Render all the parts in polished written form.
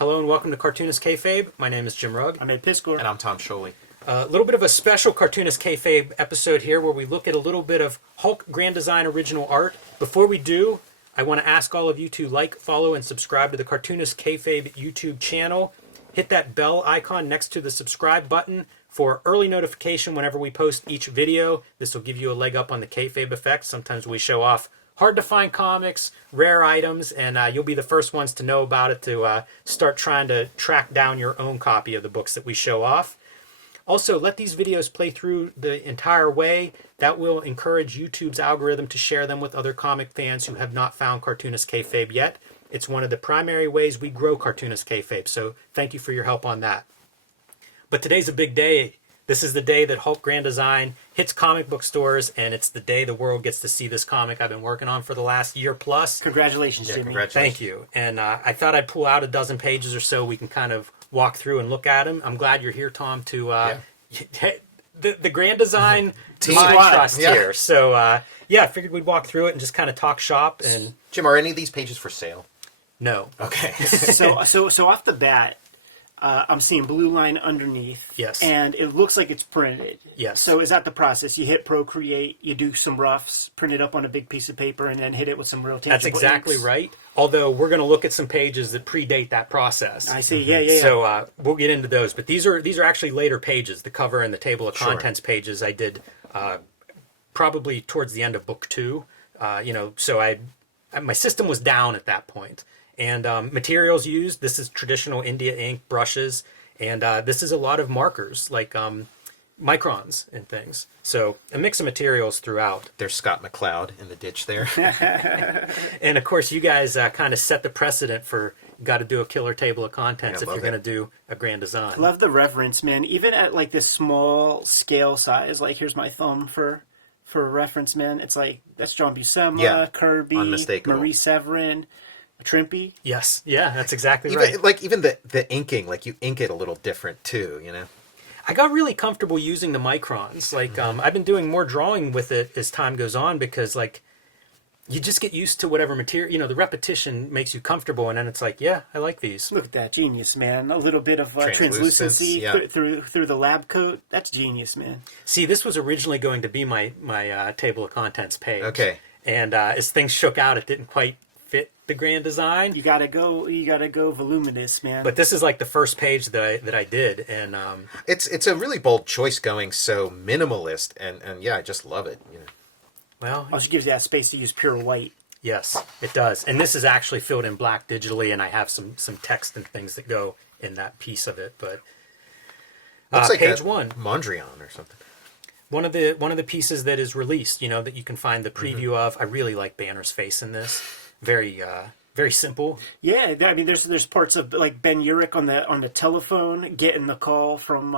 Hello and welcome to Cartoonist Kayfabe. My name is Jim Rugg. I'm Ed Piscor. And I'm Tom Scholey. A little bit of a special Cartoonist Kayfabe episode here where we look at a little bit of Hulk Grand Design original art. Before we do, I want to ask all of you to like, follow, and subscribe to the Cartoonist Kayfabe YouTube channel. Hit that bell icon next to the subscribe button for early notification whenever we post each video. This will give you a leg up on the Kayfabe effect. Sometimes we show off hard-to-find comics, rare items, and you'll be the first ones to know about it to start trying to track down your own copy of the books that we show off. Also, let these videos play through the entire way. That will encourage YouTube's algorithm to share them with other comic fans who have not found Cartoonist Kayfabe yet. It's one of the primary ways we grow Cartoonist Kayfabe, so thank you for your help on that. But today's a big day. This is the day that Hulk Grand Design hits comic book stores, and it's the day the world gets to see this comic I've been working on for the last year plus. Congratulations, Jimmy. Congratulations. Thank you. And I thought I'd pull out a dozen pages or so we can kind of walk through and look at them. I'm glad you're here, Tom, to the Grand Design Team mind squad. trust Yeah. here. So, I figured we'd walk through it and just kind of talk shop. And Jim, are any of these pages for sale? no. Okay. So off the bat, I'm seeing blue line underneath. Yes. And it looks like it's printed. Yes. So is that the process? You hit Procreate, you do some roughs, print it up on a big piece of paper, and then hit it with some real tangible That's exactly inks? right. Although we're going to look at some pages that predate that process. I see. Yeah. So we'll get into those. But these are actually later pages. The cover and the table of contents pages I did probably towards the end of book 2. So my system was down at that point. And materials used, this is traditional India ink brushes. And this is a lot of markers like microns and things. So a mix of materials throughout. There's Scott McCloud in the ditch there. And of course, you guys kind of set the precedent for got to do a killer table of contents if you're going to do a grand design. Love the reference, man. Even at like this small scale size, like here's my thumb for a reference, man. It's like that's John Buscema, Kirby, unmistakable. Marie Severin, Trimpe. Yes, yeah, that's exactly even, right. Like even the inking, like you ink it a little different too, you know? I got really comfortable using the microns. Like I've been doing more drawing with it as time goes on because like you just get used to whatever material, the repetition makes you comfortable, and then it's like, yeah, I like these. Look at that, genius, man. A little bit of translucency through the lab coat. That's genius, man. See, this was originally going to be my table of contents page. Okay. And as things shook out, it didn't quite fit the grand design. You gotta go voluminous, man. But this is like the first page that I did, and It's a really bold choice going so minimalist, and yeah, I just love it. You know. well, also gives you that space to use pure white. yes, it does. And this is actually filled in black digitally, and I have some text and things that go in that piece of it. But Looks like page a 1, Mondrian or something. one of the pieces that is released, that you can find the preview of. I really like Banner's face in this. Very very simple. Yeah, I mean, there's parts of like Ben Urich on the telephone getting the call from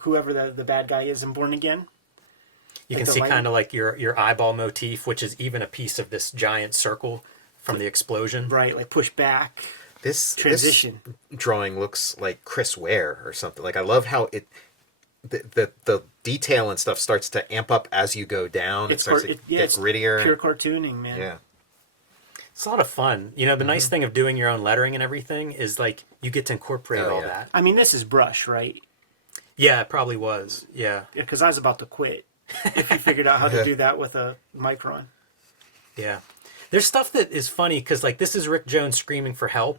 whoever the bad guy is in Born Again. You Like can the see light- kind of like your eyeball motif, which is even a piece of this giant circle from the explosion. Right, like push back. This Transition. drawing looks like Chris Ware or something. Like I love how the detail and stuff starts to amp up as you go down. It starts to get it's grittier. Pure cartooning, man. Yeah. It's a lot of fun. The nice thing of doing your own lettering and everything is like you get to incorporate all yeah. that. I mean, this is brush, right? Yeah, it probably was. Yeah. Because I was about to quit if you figured out how to do that with a micron. Yeah. There's stuff that is funny because like this is Rick Jones screaming for help.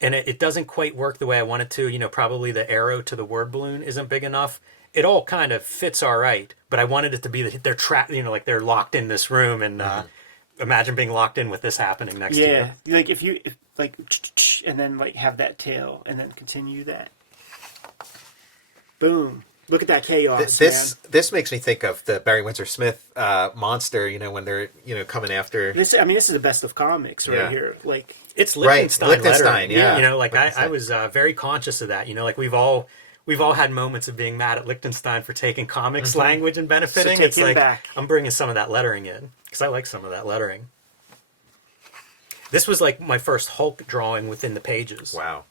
And it doesn't quite work the way I want it to. Probably the arrow to the word balloon isn't big enough. It all kind of fits all right, but I wanted it to be that they're trapped, like they're locked in this room, and imagine being locked in with this happening next to you. Yeah, like if and then like have that tail, and then continue that. Boom! Look at that chaos, This makes me think of the Barry Windsor Smith monster. When they're coming after. This is the best of comics right here. Like It's Lichtenstein, Lichtenstein, lettering. yeah. I was very conscious of that. Like we've all had moments of being mad at Lichtenstein for taking comics language and benefiting. So take it's him like back. I'm bringing some of that lettering in because I like some of that lettering. This was like my first Hulk drawing within the pages. Wow.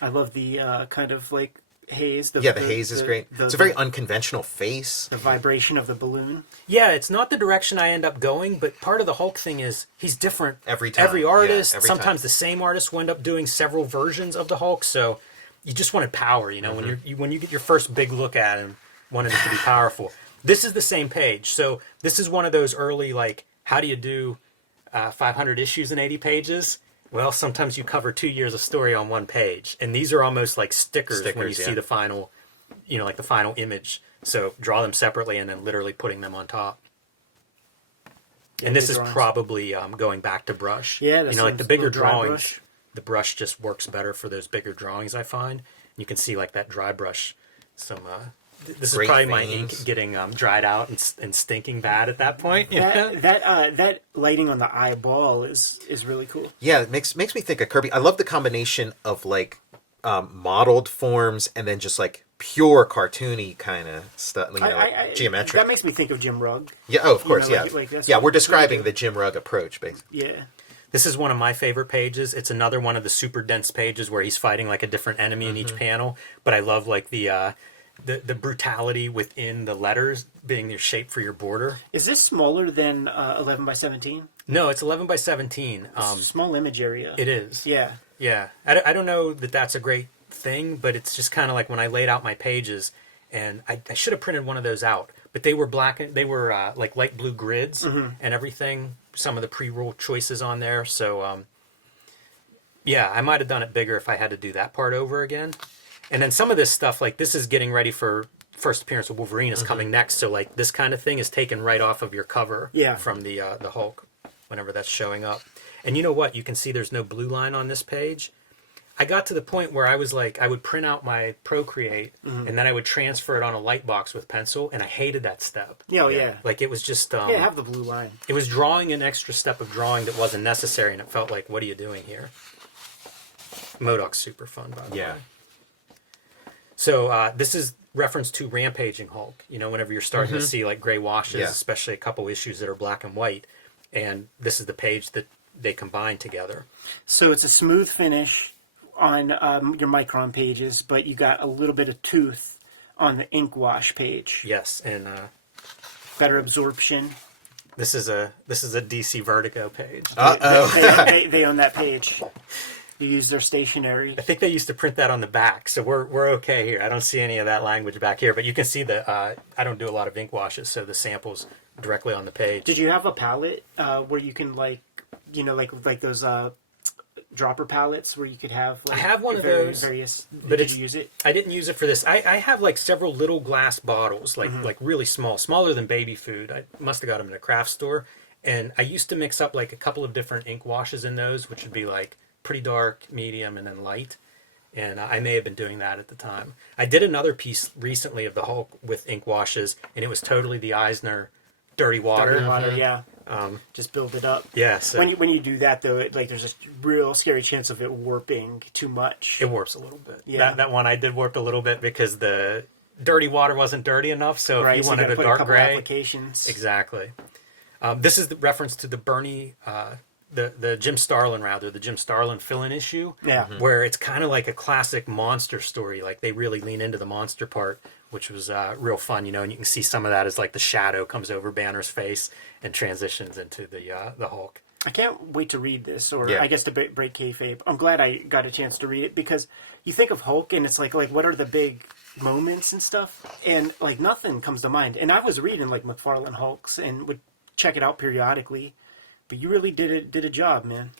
I love the kind of like haze. The haze is great. It's a very unconventional face. The vibration of the balloon. Yeah, it's not the direction I end up going, but part of the Hulk thing is he's different every time. Every artist, every sometimes time. the same artist will end up doing several versions of the Hulk, so you just wanted power, when you get your first big look at him, wanted it to be powerful. This is the same page, so this is one of those early, like, how do you do 500 issues in 80 pages? Well, sometimes you cover 2 years of story on one page, and these are almost like stickers when you see the final, like the final image. So draw them separately and then literally putting them on top. And this is probably going back to brush. Yeah, that's like the bigger drawings, brush. The brush just works better for those bigger drawings, I find. You can see like that dry brush. This Great is probably veins. my ink getting dried out and stinking bad at that point. That lighting on the eyeball is really cool. Yeah, it makes me think of Kirby. I love the combination of like modeled forms and then just like pure cartoony kind of stuff, geometric. That makes me think of Jim Rugg. Yeah, of course, we're describing really the Jim Rugg approach, basically. Yeah. This is one of my favorite pages. It's another one of the super dense pages where he's fighting like a different enemy in each panel. But I love like the brutality within the letters being your shape for your border. Is this smaller than 11 by 17? No, it's 11 by 17. Small image area. It is. Yeah. Yeah. I don't know that that's a great thing, but it's just kind of like when I laid out my pages, and I should have printed one of those out, but they were like light blue grids and everything. Some of the pre-roll choices on there. So, yeah, I might have done it bigger if I had to do that part over again. And then some of this stuff, like this is getting ready for first appearance of Wolverine is coming next. So like this kind of thing is taken right off of your cover from the Hulk whenever that's showing up. And you know what? You can see there's no blue line on this page. I got to the point where I was like, I would print out my Procreate and then I would transfer it on a light box with pencil, and I hated that step. Yeah. Like it was just have the blue line. It was drawing an extra step of drawing that wasn't necessary, and it felt like, what are you doing here? MODOK's super fun, by the way. So this is reference to Rampaging Hulk. Whenever you're starting to see like gray washes, especially a couple issues that are black and white, and this is the page that they combine together. So it's a smooth finish on your Micron pages, but you got a little bit of tooth on the ink wash page. Yes, and better absorption. This is a DC Vertigo page. They own that page. You use their stationery. I think they used to print that on the back, so we're okay here. I don't see any of that language back here, but you can see the I don't do a lot of ink washes, so the sample's directly on the page. Did you have a palette where you can like those dropper palettes where you could have like, I have one of those various, but did you use it? I didn't use it for this. I have like several little glass bottles, like really small, smaller than baby food. I must have got them in a craft store, and I used to mix up like a couple of different ink washes in those, which would be like pretty dark, medium, and then light. And I may have been doing that at the time. I did another piece recently of the Hulk with ink washes, and it was totally the Eisner Dirty Water. Dirty water, yeah. Just build it up. Yeah. So when you do that, though, there's a real scary chance of it warping too much. It warps a little bit. Yeah. That one I did warp a little bit because the dirty water wasn't dirty enough. So if you wanted a dark gray, applications. Exactly. This is the reference to the Bernie, the Jim Starlin the Jim Starlin fill-in issue. Yeah. Where it's kind of like a classic monster story. Like they really lean into the monster part, which was real fun, and you can see some of that as like the shadow comes over Banner's face and transitions into the Hulk. I can't wait to read this, or I guess to break kayfabe. I'm glad I got a chance to read it, because you think of Hulk and it's like what are the big moments and stuff, and like nothing comes to mind. And I was reading like McFarlane Hulks and would check it out periodically, but you really did a job, man.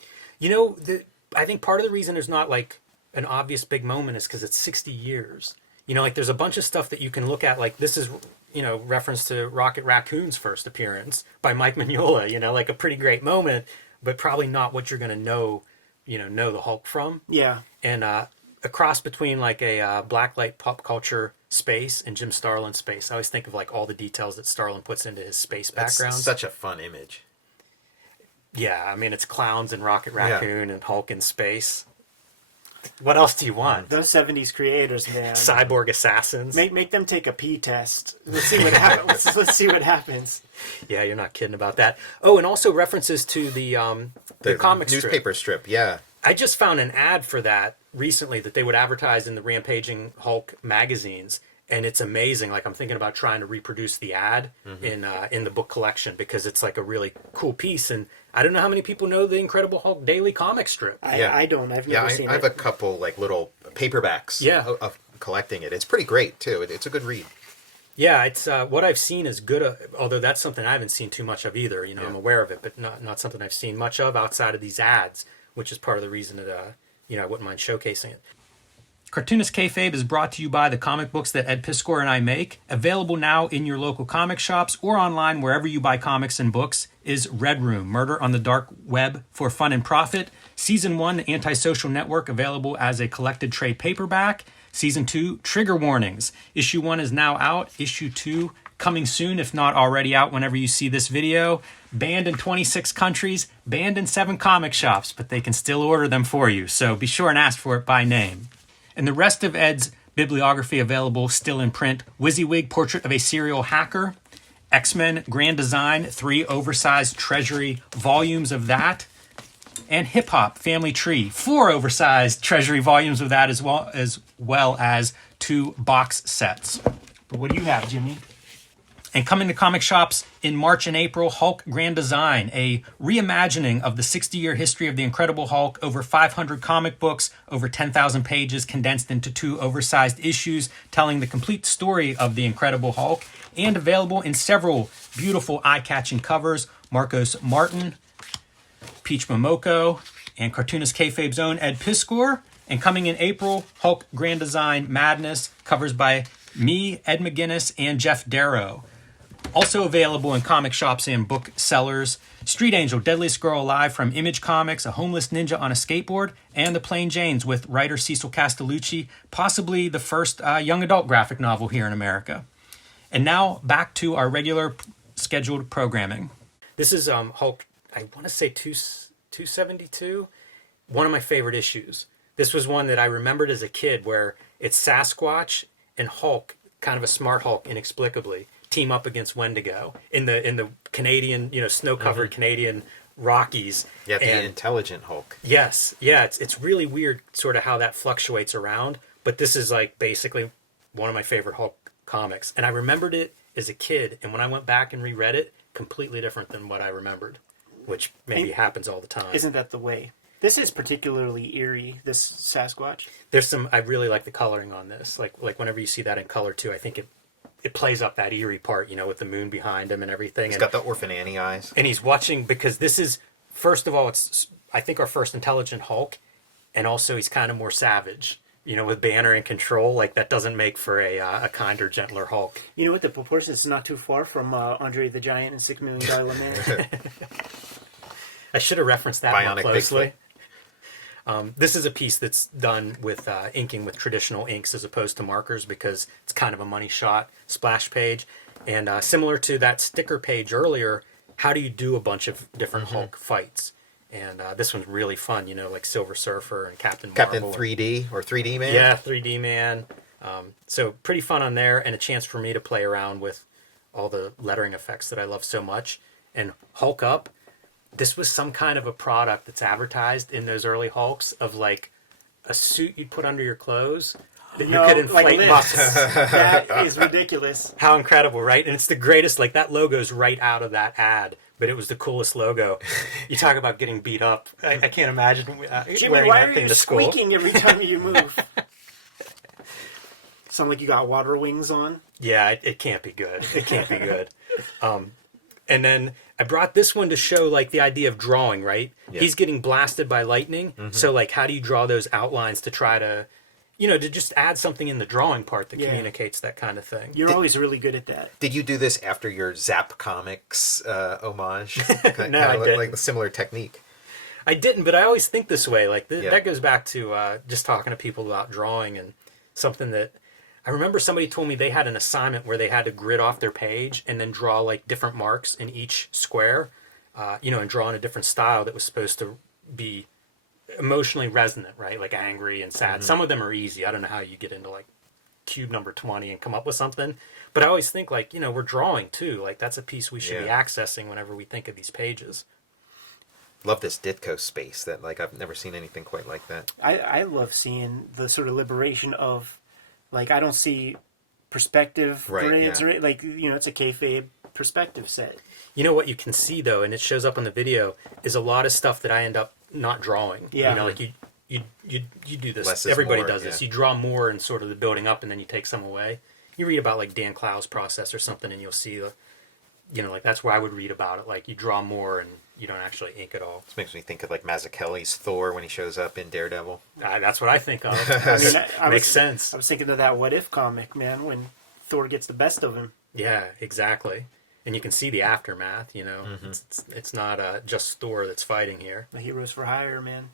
I think part of the reason there's not like an obvious big moment is because it's 60 years. Like there's a bunch of stuff that you can look at, like this is, reference to Rocket Raccoon's first appearance by Mike Mignola, like a pretty great moment, but probably not what you're going to know the Hulk from. Yeah. And a cross between like a blacklight pop culture space and Jim Starlin space. I always think of like all the details that Starlin puts into his space background. That's such a fun image. Yeah, I mean, it's clowns and Rocket Raccoon and Hulk in space. What else do you want? Those 70s creators, man. Cyborg assassins. Make them take a pee test. Let's see what happens. Let's see what happens. Yeah, you're not kidding about that. Oh, and also references to the comic newspaper strip. Yeah. I just found an ad for that recently that they would advertise in the Rampaging Hulk magazines, and it's amazing. Like I'm thinking about trying to reproduce the ad in the book collection because it's like a really cool piece. And I don't know how many people know the Incredible Hulk daily comic strip. I don't. I've never seen it. I have a couple like little paperbacks of collecting it. It's pretty great too. It's a good read. Yeah, it's what I've seen is good. Although that's something I haven't seen too much of either. You know, I'm aware of it, but not something I've seen much of outside of these ads, which is part of the reason that I wouldn't mind showcasing it. Cartoonist Kayfabe is brought to you by the comic books that Ed Piskor and I make. Available now in your local comic shops or online wherever you buy comics and books is Red Room, Murder on the Dark Web for Fun and Profit. Season 1, The Antisocial Network, available as a collected trade paperback. Season 2, Trigger Warnings. Issue 1 is now out. Issue 2 coming soon, if not already out whenever you see this video. Banned in 26 countries, banned in 7 comic shops, but they can still order them for you, so be sure and ask for it by name. And the rest of Ed's bibliography available still in print. WYSIWYG, Portrait of a Serial Hacker. X-Men Grand Design, 3 oversized Treasury volumes of that. And Hip Hop Family Tree, 4 oversized Treasury volumes of that, as well as 2 box sets. But what do you have, Jimmy? And coming to comic shops in March and April, Hulk Grand Design, a reimagining of the 60-year history of the Incredible Hulk, over 500 comic books, over 10,000 pages condensed into 2 oversized issues, telling the complete story of the Incredible Hulk, and available in several beautiful eye-catching covers. Marcos Martin, Peach Momoko, and Cartoonist Kayfabe's own Ed Piskor. And coming in April, Hulk Grand Design Madness, covers by me, Ed McGuinness, and Jeff Darrow. Also available in comic shops and booksellers, Street Angel, Deadliest Girl Alive from Image Comics, a homeless ninja on a skateboard, and The Plain Janes with writer Cecil Castellucci, possibly the first young adult graphic novel here in America. And now back to our regular scheduled programming. This is Hulk, I want to say 272, one of my favorite issues. This was one that I remembered as a kid where it's Sasquatch and Hulk, kind of a smart Hulk inexplicably, team up against Wendigo in the Canadian, snow-covered Canadian Rockies. Yeah, the intelligent Hulk. Yes, yeah, it's really weird sort of how that fluctuates around, but this is like basically one of my favorite Hulk comics. And I remembered it as a kid, and when I went back and reread it, completely different than what I remembered, which maybe happens all the time. Isn't that the way? This is particularly eerie, this Sasquatch. I really like the coloring on this. Like whenever you see that in color too, I think it plays up that eerie part, with the moon behind him and everything. He's got the Orphan Annie eyes. And he's watching, because this is, first of all, it's, I think, our first intelligent Hulk. And also he's kind of more savage, with Banner in control. Like, that doesn't make for a kinder, gentler Hulk. You know what? The proportion is not too far from Andre the Giant and $6 Million Man. I should have referenced that Bionic more closely. Bigfoot. This is a piece that's done with inking with traditional inks as opposed to markers, because it's kind of a money shot splash page. And similar to that sticker page earlier, how do you do a bunch of different Hulk fights? And this one's really fun, like Silver Surfer and Captain Marvel. Captain 3D or 3D Man? Yeah, 3D Man. So pretty fun on there, and a chance for me to play around with all the lettering effects that I love so much. And Hulk Up, this was some kind of a product that's advertised in those early Hulks of like a suit you'd put under your clothes that you could inflate muscles. That is ridiculous. How incredible, right? And it's the greatest, like that logo's right out of that ad, but it was the coolest logo. You talk about getting beat up. I can't imagine Jimmy, wearing why that are thing you to school. squeaking every time you move? Sound like you got water wings on? Yeah, it can't be good. It can't be good. And then I brought this one to show like the idea of drawing, right? Yeah. He's getting blasted by lightning. So like, how do you draw those outlines to try to, to just add something in the drawing part that communicates that kind of thing? You're always really good at that. Did you do this after your Zap Comics homage? No, I didn't. Like a similar technique. I didn't, but I always think this way. Like that goes back to just talking to people about drawing, and something that I remember somebody told me they had an assignment where they had to grid off their page and then draw like different marks in each square, and draw in a different style that was supposed to be emotionally resonant, right? Like angry and sad. Some of them are easy. I don't know how you get into like cube number 20 and come up with something. But I always think like, we're drawing too. Like that's a piece we should be accessing whenever we think of these pages. love this Ditko space that like I've never seen anything quite like that. I love seeing the sort of liberation of, like, I don't see perspective grids, or like, you know, it's a kayfabe perspective set. You know what you can see though, and it shows up on the video, is a lot of stuff that I end up not drawing. Yeah. You know, like you do this. Less is Everybody more, does this. yeah. You draw more in sort of the building up, and then you take some away. You read about like Dan Clow's process or something, and you'll see the, you know, like that's where I would read about it. Like you draw more and you don't actually ink it all. This makes me think of like Mazzucchelli's Thor when he shows up in Daredevil. That's what I think of. I mean, Makes sense. I was thinking of that What If comic, man, when Thor gets the best of him. Yeah, exactly. And you can see the aftermath. You know, Mm-hmm. it's not just Thor that's fighting here. The heroes for hire, man.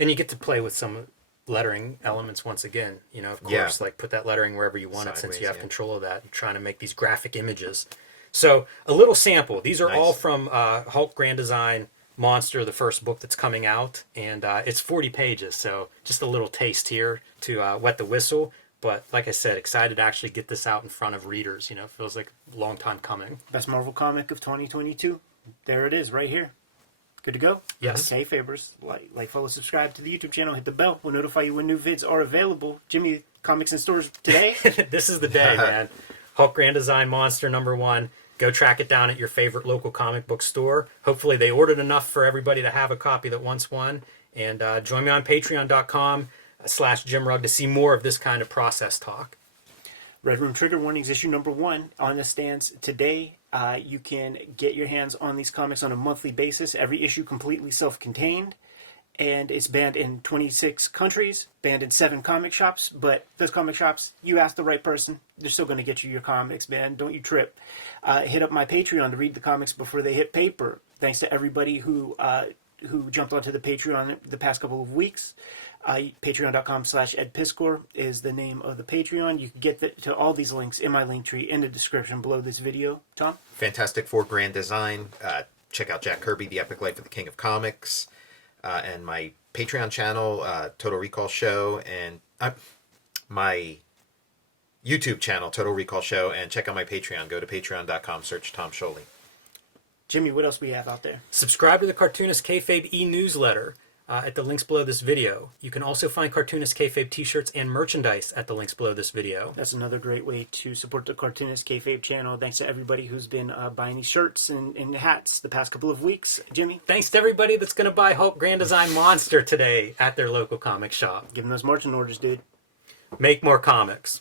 And you get to play with some lettering elements once again. You know, of course, like put that lettering wherever you want it, since you have control of that. And trying to make these graphic images. So a little sample. These are all from Hulk Grand Design Monster, the first book that's coming out, and it's 40 pages. So just a little taste here to wet the whistle. But like I said, excited to actually get this out in front of readers. You know, feels like a long time coming. Best Marvel comic of 2022. There it is, right here. Good to go? Yes. Okay, Fabers. Like, follow, subscribe to the YouTube channel, hit the bell. We'll notify you when new vids are available. Jimmy, comics in stores today. This is the day, man. Hulk Grand Design Monster #1. Go track it down at your favorite local comic book store. Hopefully they ordered enough for everybody to have a copy that wants one. And join me on patreon.com/Jim Rugg to see more of this kind of process talk. Red Room Trigger Warnings issue #1 on the stands today. You can get your hands on these comics on a monthly basis. Every issue completely self-contained. And it's banned in 26 countries, banned in 7 comic shops. But those comic shops, you ask the right person, they're still going to get you your comics, man. Don't you trip. Hit up my Patreon to read the comics before they hit paper. Thanks to everybody who jumped onto the Patreon the past couple of weeks. Patreon.com/EdPiscor is the name of the Patreon. You can get to all these links in my link tree in the description below this video. Tom? Fantastic Four Grand Design. Check out Jack Kirby, The Epic Life of the King of Comics. And my Patreon channel, Total Recall Show, and my YouTube channel, Total Recall Show, and check out my Patreon. Go to patreon.com, search Tom Scholey. Jimmy, what else we have out there? Subscribe to the Cartoonist Kayfabe e-newsletter at the links below this video. You can also find Cartoonist Kayfabe t-shirts and merchandise at the links below this video. That's another great way to support the Cartoonist Kayfabe channel. Thanks to everybody who's been buying these shirts and hats the past couple of weeks. Jimmy? Thanks to everybody that's going to buy Hulk Grand Design Monster today at their local comic shop. Give them those marching orders, dude. Make more comics.